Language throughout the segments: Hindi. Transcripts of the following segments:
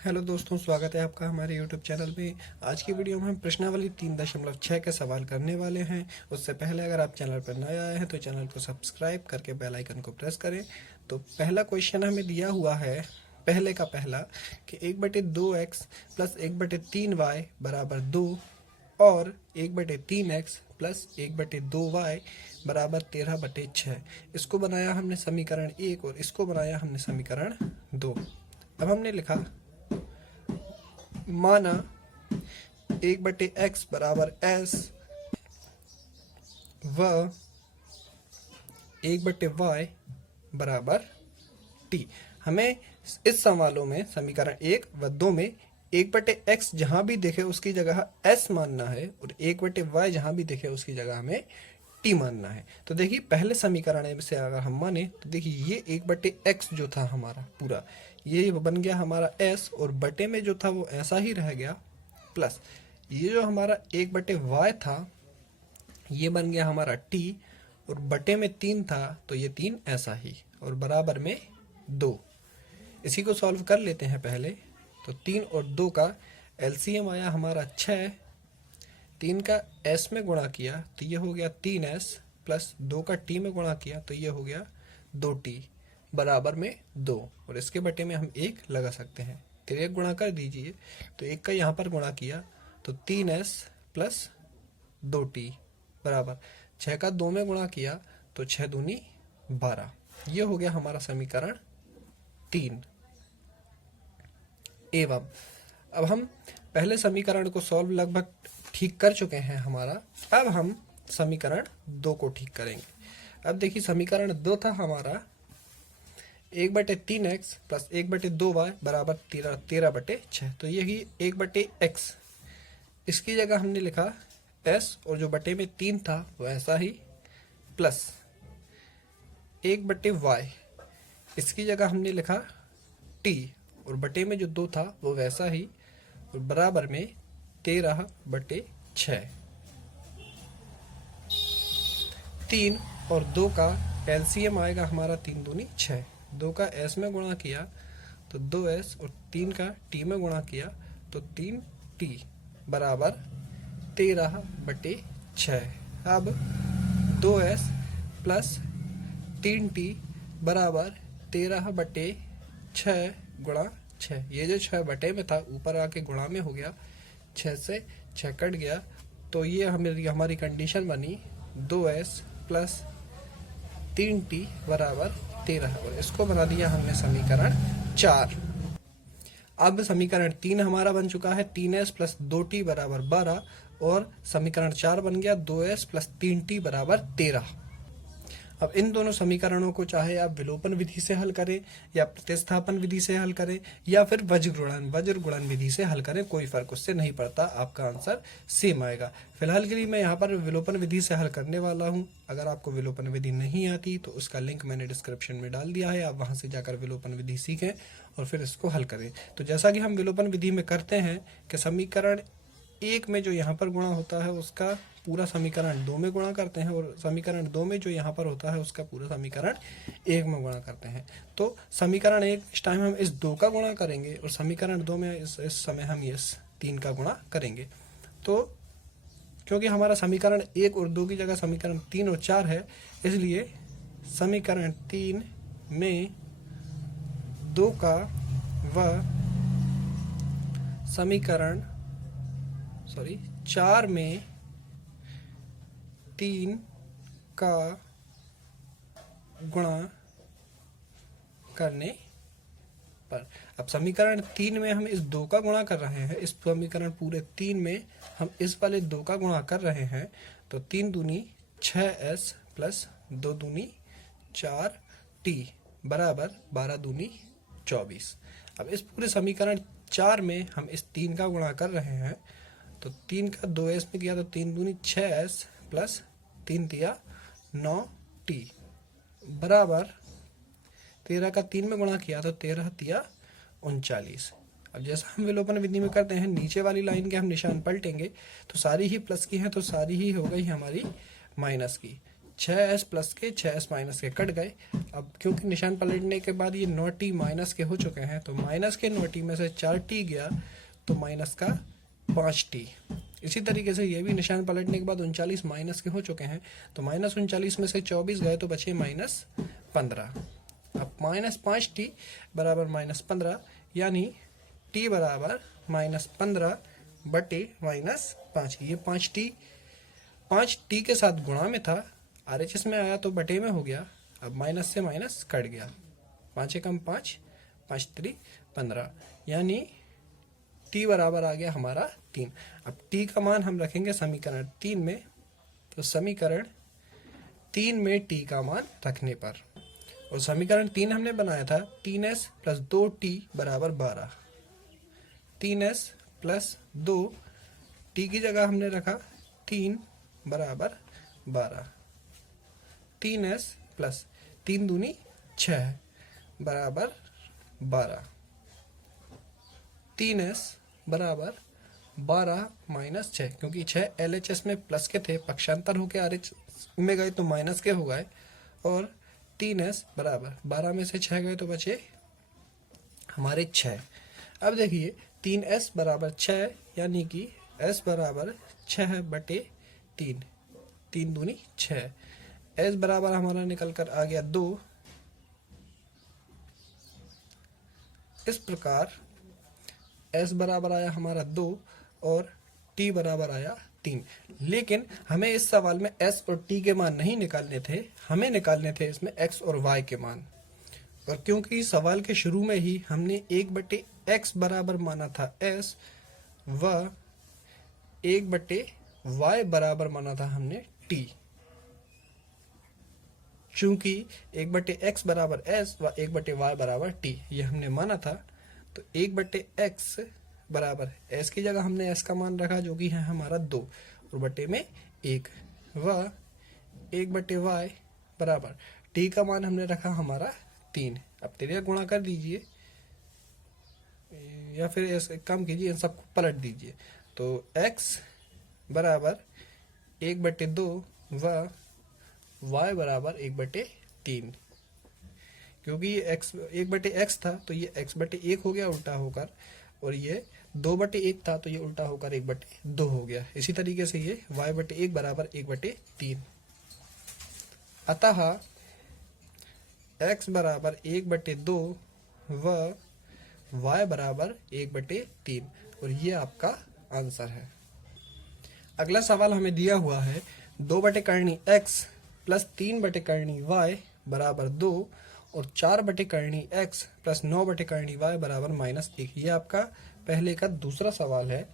हेलो दोस्तों, स्वागत है आपका हमारे YouTube चैनल में। आज की वीडियो में हम प्रश्नावली 3.6 के सवाल करने वाले हैं। उससे पहले अगर आप चैनल पर नए आए हैं तो चैनल को सब्सक्राइब करके बेल आइकन को प्रेस करें। तो पहला क्वेश्चन हमें दिया हुआ है, पहले का पहला, कि 1/2x प्लस 1/3y बराबर 2 और 1/3x प्लस 1/2y बराबर 13/6। इसको बनाया हमने समीकरण 1 और इसको बनाया हमने समीकरण 2। अब हमने लिखा, माना 1/x बराबर s व 1/y बराबर t। हमें इस सवालों में समीकरण 1 व 2 में 1/x जहां भी देखे उसकी जगह s मानना है और 1/y जहां भी देखे उसकी जगह हमें t मानना है। तो देखिए, पहले समीकरण में से अगर हम माने तो देखिए ये 1/x जो था हमारा पूरा, ये बन गया हमारा s और बटे में जो था वो ऐसा ही रह गया, प्लस ये जो हमारा 1/y था ये बन गया हमारा t और बटे में 3 था तो ये 3 ऐसा ही और बराबर में 2। इसी को सॉल्व कर लेते हैं पहले। तो 3 और 2 का एलसीएम आया हमारा 6। 3 का s में गुणा किया तो ये हो गया 3s प्लस 2 का t में गुणा किया तो ये हो गया 2t बराबर में 2। और इसके बटे में हम 1 लगा सकते हैं, तो 1 गुणा कर दीजिए। तो 1 का यहाँ पर गुणा किया तो 3s प्लस 2t बराबर 6 का 2 में गुणा किया तो 6 दूनी 12। ये हो गया हमारा समीकरण 3। एवं अब हम पहले समीकरण को सॉल्व लगभग ठीक कर चुके हैं हमारा। अब हम समीकरण 2 को ठीक करेंगे। अब देखिए, समीकरण 2 था हमारा 1/3x प्लस 1/2y बराबर 13/6। तो यही 1/x, इसकी जगह हमने लिखा s और जो बटे में 3 था वो ऐसा ही, प्लस 1/y, इसकी जगह हमने लिखा t और बटे में जो 2 था वो वैसा ही और बराबर में 13/6। 3 और 2 का एलसीएम आएगा हमारा 3 दूनी 6। 2 का s में गुणा किया तो 2s और 3 का t में गुणा किया तो 3t बराबर 13/6। अब 2s प्लस 3t बराबर 13/6 गुणा 6। ये जो 6 बटे में था ऊपर आके गुणा में हो गया, 6 से 6 कट गया तो ये हमारी कंडीशन बनी 2s प्लस 3t बराबर 13 और इसको बना दिया हमने समीकरण 4। अब समीकरण 3 हमारा बन चुका है 3s प्लस 2t बराबर 12 और समीकरण 4 बन गया 2s प्लस 3t बराबर 13। अब इन दोनों समीकरणों को चाहे आप विलोपन विधि से हल करें या प्रतिस्थापन विधि से हल करें या फिर वज्र गुणन विधि से हल करें, कोई फर्क उससे नहीं पड़ता, आपका आंसर सेम आएगा। फिलहाल के लिए मैं यहाँ पर विलोपन विधि से हल करने वाला हूँ। अगर आपको विलोपन विधि नहीं आती तो उसका लिंक मैंने डिस्क्रिप्शन में डाल दिया है, आप वहां से जाकर विलोपन विधि सीखें और फिर इसको हल करें। तो जैसा कि हम विलोपन विधि में करते हैं कि समीकरण 1 में जो यहाँ पर गुणा होता है उसका पूरा समीकरण 2 में गुणा करते हैं और समीकरण 2 में जो यहाँ पर होता है उसका पूरा समीकरण 1 में गुणा करते हैं। तो समीकरण 1 इस टाइम हम इस 2 का गुणा करेंगे और समीकरण 2 में इस समय हम इस 3 का गुणा करेंगे। तो क्योंकि हमारा समीकरण 1 और 2 की जगह समीकरण 3 और 4 है, इसलिए समीकरण 3 में 2 का व समीकरण 4 में 3 का गुणा करने पर, अब समीकरण 3 में हम इस 2 का गुणा कर रहे हैं, इस समीकरण पूरे 3 में हम इस वाले 2 का गुणा कर रहे हैं तो 3 दूनी 6s प्लस 2 दूनी 4t बराबर 12 दूनी 24। अब इस पूरे समीकरण 4 में हम इस 3 का गुणा कर रहे हैं तो 3 का 2s में किया तो 3 दूनी 6s प्लस 3 दिया 9t बराबर 13 का 3 में गुणा किया तो 13 दिया 39। अब जैसा हम विलोपन विधि में करते हैं, नीचे वाली लाइन के हम निशान पलटेंगे तो सारी ही प्लस की हैं तो सारी ही हो गई हमारी माइनस की। 6s प्लस के 6s माइनस के कट गए। अब क्योंकि निशान पलटने के बाद ये 9t माइनस के हो चुके हैं, तो माइनस के 9t में से 4t गया तो माइनस का 5t। इसी तरीके से ये भी निशान पलटने के बाद 39 माइनस के हो चुके हैं, तो माइनस 39 में से 24 गए तो बचे -15। अब -5t बराबर -15, यानी t बराबर -15 बटे -5। ये 5t के साथ गुणा में था, RHS में आया तो बटे में हो गया। अब माइनस से माइनस कट गया, 5 एकम 5, 5 3 15, यानी t बराबर आ गया हमारा 3। अब t का मान हम रखेंगे समीकरण 3 में, तो समीकरण 3 में t का मान रखने पर, और समीकरण 3 हमने बनाया था 3s प्लस 2t बराबर 12। 3s प्लस 2 t की जगह हमने रखा 3 बराबर 12। 3s प्लस 3 दूनी 6 बराबर 12। 3s बराबर 12 माइनस 6, क्योंकि 6 LHS में प्लस के थे, पक्षांतर होके RH में गए तो माइनस के हो गए। और 3s बराबर 12 में से 6 गए तो बचे हमारे 6। अब देखिए 3s बराबर 6, यानी कि s बराबर 6 बटे 3, 3 दूनी 6। s बराबर हमारा निकल कर आ गया 2। इस प्रकार s बराबर आया हमारा 2 और t बराबर आया 3। लेकिन हमें इस सवाल में s और t के मान नहीं निकालने थे, हमें निकालने थे इसमें x और y के मान। और क्योंकि सवाल के शुरू में ही हमने 1/x बराबर माना था s व 1/y बराबर माना था हमने t, चूंकि 1/x बराबर s व 1/y बराबर t ये हमने माना था, तो 1/x बराबर s की जगह हमने s का मान रखा जो कि है हमारा 2 और बटे में 1, व 1/y बराबर t का मान हमने रखा हमारा 3। अब तेरे गुणा कर दीजिए या फिर ऐसे काम कीजिए, इन सबको पलट दीजिए। तो x बराबर 1/2 व y बराबर 1/3, क्योंकि ये x 1/x था तो ये x/1 हो गया उल्टा होकर, और ये 2/1 था तो ये उल्टा होकर 1/2 हो गया। इसी तरीके से ये y/1 बराबर 1/3। अतः x बराबर 1/2 व y बराबर 1/3, और ये आपका आंसर है। अगला सवाल हमें दिया हुआ है 2/करनी x प्लस 3/करनी y बराबर 2 और 4/करनी x प्लस 9/करनी y बराबर -1। ये आपका पहले का दूसरा सवाल है,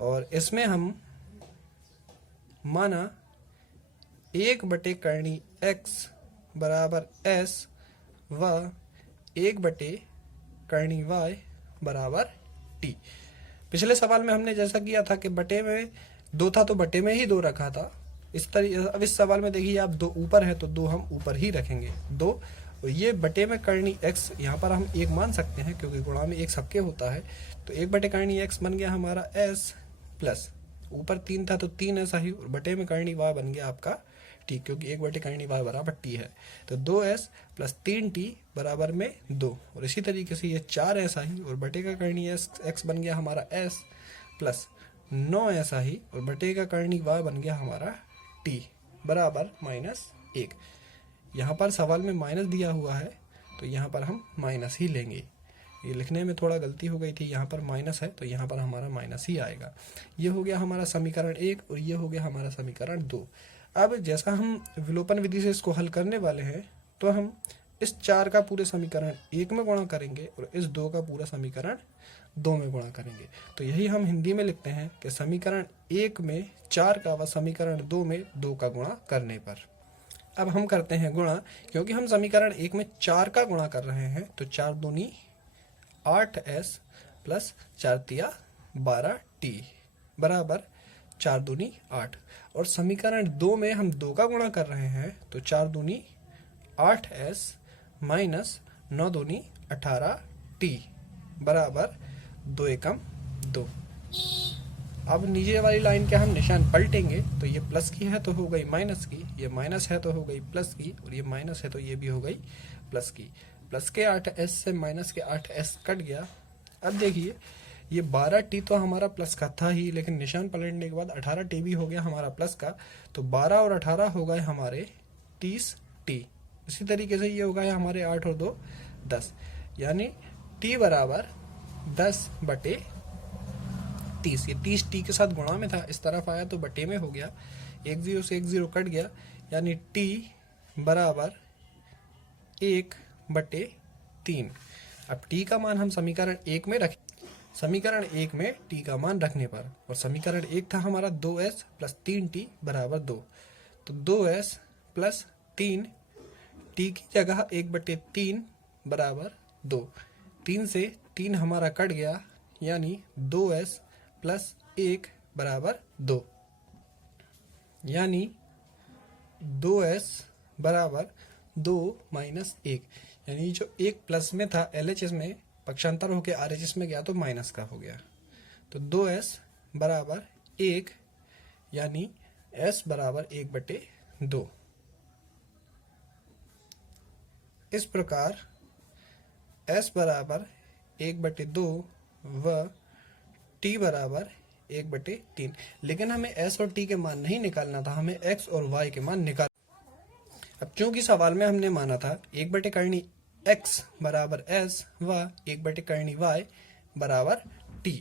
और इसमें हम माना 1/करनी x बराबर s व 1/करनी y बराबर t। पिछले सवाल में हमने जैसा किया था कि बटे में 2 था तो बटे में ही 2 रखा था। अब इस सवाल में देखिए आप 2 ऊपर है तो 2 हम ऊपर ही रखेंगे 2, और ये बटे में करनी x यहाँ पर हम 1 मान सकते हैं क्योंकि गुणा में 1 सबके होता है। तो 1/करनी x बन गया हमारा s प्लस ऊपर 3 था तो 3 ऐसा ही, और बटे में करनी y बन गया आपका t, क्योंकि 1/करनी y बराबर t है। तो 2s प्लस 3t बराबर में 2, और इसी तरीके से ये 4 ऐसा ही, और बटे का करनी x बन गया हमारा s प्लस 9 ऐसा ही, और बटे का करनी y बन गया हमारा t बराबर -1। यहाँ पर सवाल में माइनस दिया हुआ है तो यहाँ पर हम माइनस ही लेंगे। ये लिखने में थोड़ा गलती हो गई थी, यहाँ पर माइनस है तो यहाँ पर हमारा माइनस ही आएगा। ये हो गया हमारा समीकरण 1 और ये हो गया हमारा समीकरण 2। अब जैसा हम विलोपन विधि से इसको हल करने वाले हैं, तो हम इस 4 का पूरे समीकरण 1 में गुणा करेंगे और इस 2 का पूरा समीकरण 2 में गुणा करेंगे। तो यही हम हिंदी में लिखते हैं कि समीकरण 1 में 4 का व समीकरण 2 में 2 का गुणा करने पर। अब हम करते हैं गुणा, क्योंकि हम समीकरण 1 में 4 का गुणा कर रहे हैं, तो 4 दूनी 8s प्लस 4 तिया 12t बराबर 4 दूनी 8, और समीकरण 2 में हम 2 का गुणा कर रहे हैं, तो 4 दूनी 8s माइनस 9 दूनी 18t बराबर 2 एकम 2। अब नीचे वाली लाइन के हम निशान पलटेंगे तो ये प्लस की है तो हो गई माइनस की, ये माइनस है तो हो गई प्लस की, और ये माइनस है तो ये भी हो गई प्लस की। प्लस के 8s से माइनस के 8s कट गया। अब देखिए ये 12t तो हमारा प्लस का था ही, लेकिन निशान पलटने के बाद 18t भी हो गया हमारा प्लस का, तो 12 और 18 हो गए हमारे 30t। इसी तरीके से ये हो गए हमारे 8 और 2 10, यानी t बराबर 10/30। ये 30t के साथ गुणा में था, इस तरफ आया तो बटे में हो गया, 1 0 से 1 0 कट गया, यानी t बराबर 1/3। अब t का मान हम समीकरण 1 में रखें, समीकरण 1 में t का मान रखने पर, और समीकरण 1 था हमारा 2s प्लस 3t बराबर 2, तो 2s प्लस 3 t की जगह 1/3 बराबर 2। 3 से 3 हमारा कट गया, यानी 2s प्लस 1 बराबर 2, यानी 2s बराबर 2 माइनस 1, यानी जो 1 प्लस में था LHS में पक्षांतर होकर RHS में गया तो माइनस का हो गया, तो 2s बराबर 1, यानी s बराबर 1/2। इस प्रकार s बराबर 1/2 व t बराबर 1/3। लेकिन हमें s और t के मान नहीं निकालना था, हमें x और y के मान निकाल। अब चूंकि सवाल में हमने माना था 1/करनी x बराबर s व 1/करनी y बराबर t,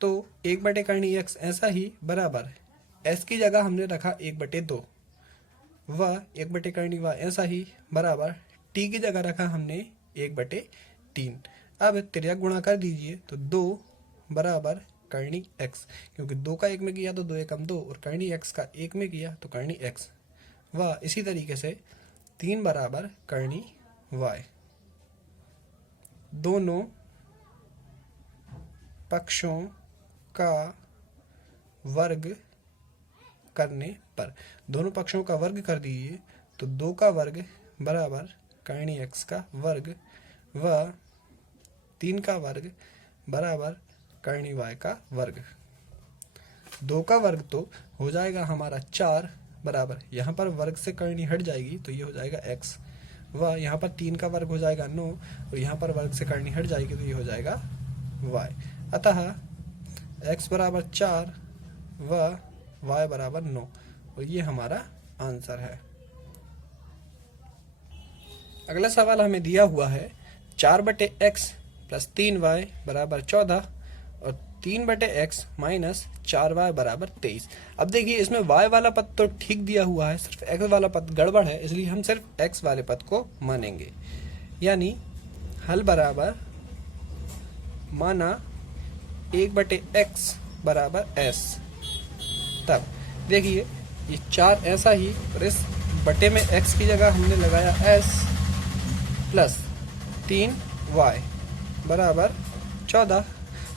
तो 1/करनी x ऐसा ही बराबर s की जगह हमने रखा 1/2 व 1/करनी y ऐसा ही बराबर t की जगह रखा हमने 1/3। अब त्रिज्या गुणा कर दीजिए तो 2 बराबर करनी x, क्योंकि 2 का 1 में किया तो 2 एकम 2, और करनी x का 1 में किया तो करनी x, व इसी तरीके से 3 बराबर करनी y। दोनों पक्षों का वर्ग करने पर, दोनों पक्षों का वर्ग कर दीजिए तो 2 का वर्ग बराबर करनी x का वर्ग व 3 का वर्ग बराबर करनी y का वर्ग। 2 का वर्ग तो हो जाएगा हमारा 4 बराबर, यहाँ पर वर्ग से करनी हट जाएगी तो ये हो जाएगा x, व यहाँ पर 3 का वर्ग हो जाएगा 9, और यहाँ पर वर्ग से करनी हट जाएगी तो ये हो जाएगा y। अतः x बराबर 4 व y बराबर 9, और ये हमारा आंसर है। अगला सवाल हमें दिया हुआ है 4/x प्लस 3y बराबर 14 और 3/x माइनस 4y बराबर 23। अब देखिए इसमें y वाला पद तो ठीक दिया हुआ है, सिर्फ x वाला पद गड़बड़ है, इसलिए हम सिर्फ x वाले पद को मानेंगे। यानी हल बराबर माना 1/x बराबर s। तब देखिए ये 4 ऐसा ही, और इस बटे में x की जगह हमने लगाया s प्लस 3y बराबर 14,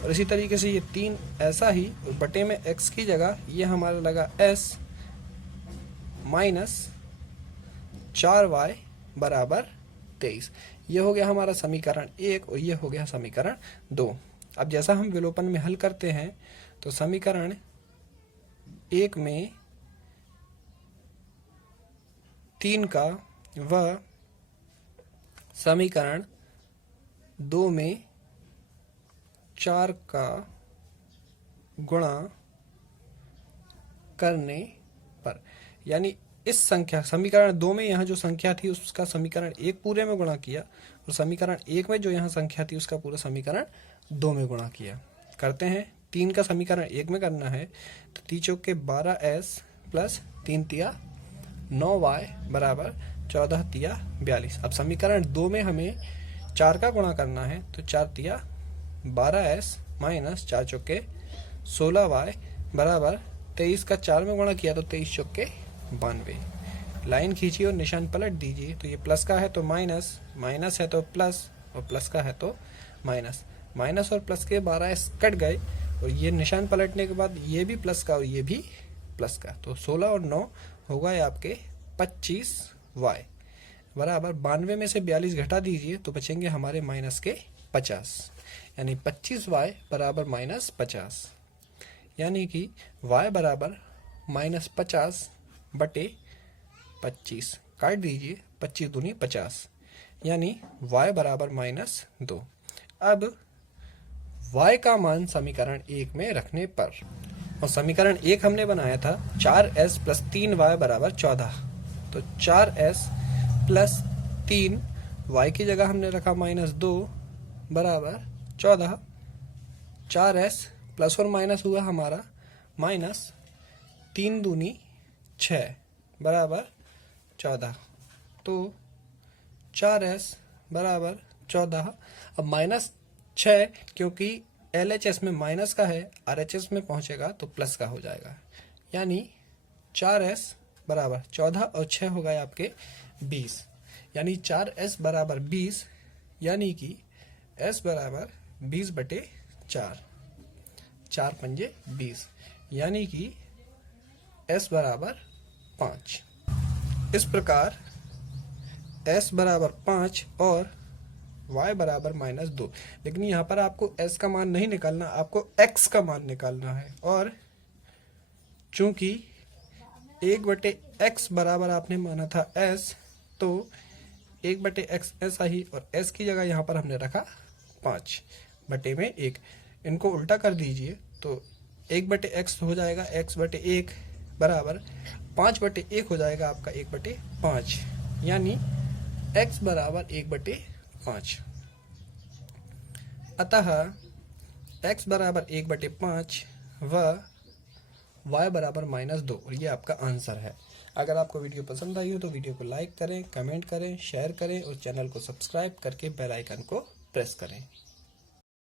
और इसी तरीके से ये 3 ऐसा ही, और बटे में x की जगह ये हमारा लगा s माइनस 4y बराबर 23। ये हो गया हमारा समीकरण 1 और ये हो गया समीकरण 2। अब जैसा हम विलोपन में हल करते हैं तो समीकरण 1 में 3 का व समीकरण 2 में 4 का गुणा करने पर, यानी इस संख्या समीकरण 2 में यहाँ जो संख्या थी उसका समीकरण 1 पूरे में गुणा किया, और समीकरण 1 में जो यहाँ संख्या थी उसका पूरा समीकरण 2 में गुणा किया। करते हैं 3 का समीकरण 1 में करना है तो 3 चौके 12s प्लस 3 तिया 9y बराबर 14 तिया 42। अब समीकरण 2 में हमें 4 का गुणा करना है तो 4 तिया 12s माइनस 4 चौके 16y बराबर 23 का 4 में गुणा किया तो 23 चौके 92। लाइन खींचिए और निशान पलट दीजिए, तो ये प्लस का है तो माइनस, माइनस है तो प्लस, और प्लस का है तो माइनस। माइनस और प्लस के 12s कट गए, और ये निशान पलटने के बाद ये भी प्लस का और ये भी प्लस का, तो 16 और 9 होगा आपके 25y बराबर 92 में से 42 घटा दीजिए तो बचेंगे हमारे माइनस के 50, यानी 25y बराबर माइनस 50। यानी कि y बराबर -50/25 काट दीजिए, 25 दूनी 50, यानी y बराबर -2। अब y का मान समीकरण 1 में रखने पर, और समीकरण 1 हमने बनाया था 4s + 3y बराबर 14, तो 4s + 3y की जगह हमने रखा -2 बराबर 14। 4s प्लस और माइनस हुआ हमारा -3 दूनी 6 बराबर 14, तो 4s बराबर 14। अब -6 क्योंकि LHS में माइनस का है, RHS में पहुंचेगा तो प्लस का हो जाएगा, यानी 4s बराबर 14 और 6 हो गए आपके 20, यानी 4s बराबर 20, यानी कि s बराबर 20/4, 4 पंजे 20, यानी कि s बराबर 5। इस प्रकार s बराबर 5 और y बराबर -2, लेकिन यहाँ पर आपको s का मान नहीं निकालना, आपको x का मान निकालना है। और चूंकि 1/x बराबर आपने माना था s, तो 1/x ऐसा ही, और s की जगह यहाँ पर हमने रखा 5/1। इनको उल्टा कर दीजिए तो 1/x हो जाएगा x/1 बराबर 5/1 हो जाएगा आपका 1/5, यानी x बराबर 1/5। अतः x बराबर 1/5 व y बराबर -2, और ये आपका आंसर है। अगर आपको वीडियो पसंद आई हो तो वीडियो को लाइक करें, कमेंट करें, शेयर करें और चैनल को सब्सक्राइब करके बेल आइकन को प्रेस करें।